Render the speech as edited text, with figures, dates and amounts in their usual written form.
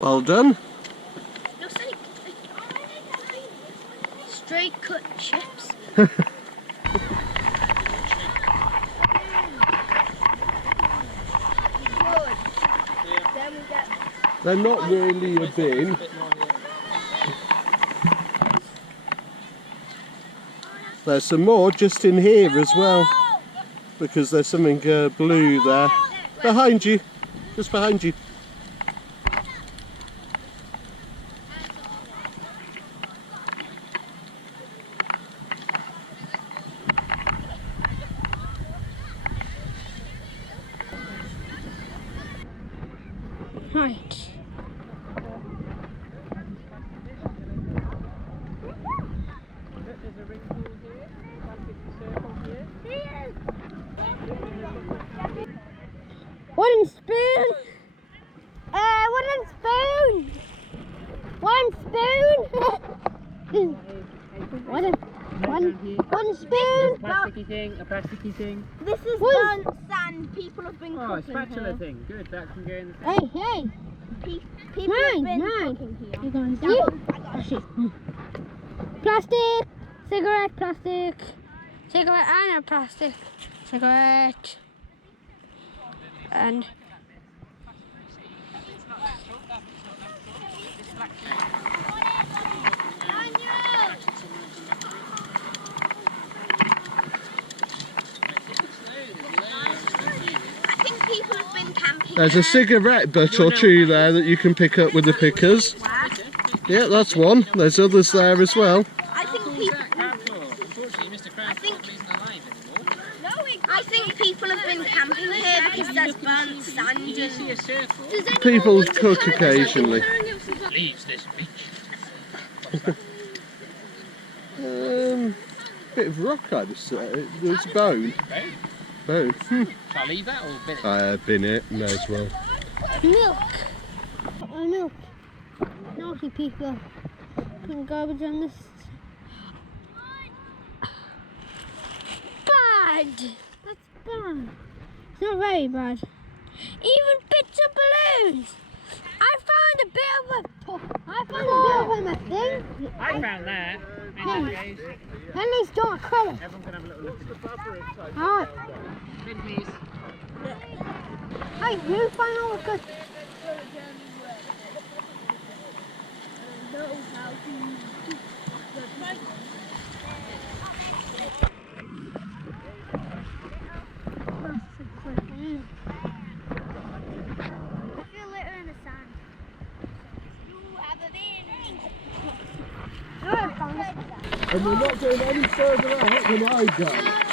Well done. Straight cut chips. They're not really a bin. There's some more just in here as well, because there's something blue there. Behind you, just behind you. Right. Wooden spoon! Wooden spoon! One spoon! Wooden spoon! A plasticky thing. This is burnt sand. People have been Oh, a cooking spatula here. thing. Good, that can go in the Hey! People have been cooking here. You're going down. Plastic! Cigarette, plastic. Cigarette and a plastic. Cigarette. And There's a cigarette butt or two there that you can pick up with the pickers. Yeah, that's one. There's others there as well. I think people have been camping here because there's burnt sand and... People cook occasionally. leaves this beach. Bit of rock, I'd say. There's bone. Bone. Shall I leave that or bin it? Bin it, may as well. Milk. Milk. Naughty people. Putting garbage on this. Bad. That's bad. It's not very bad. Even bits of balloons. I found a bit of a thing. I found that. At least don't colour. Everyone can have a little look at it. Alright. Bin please. Hey, you find all the good. And we're not going any further out than I go.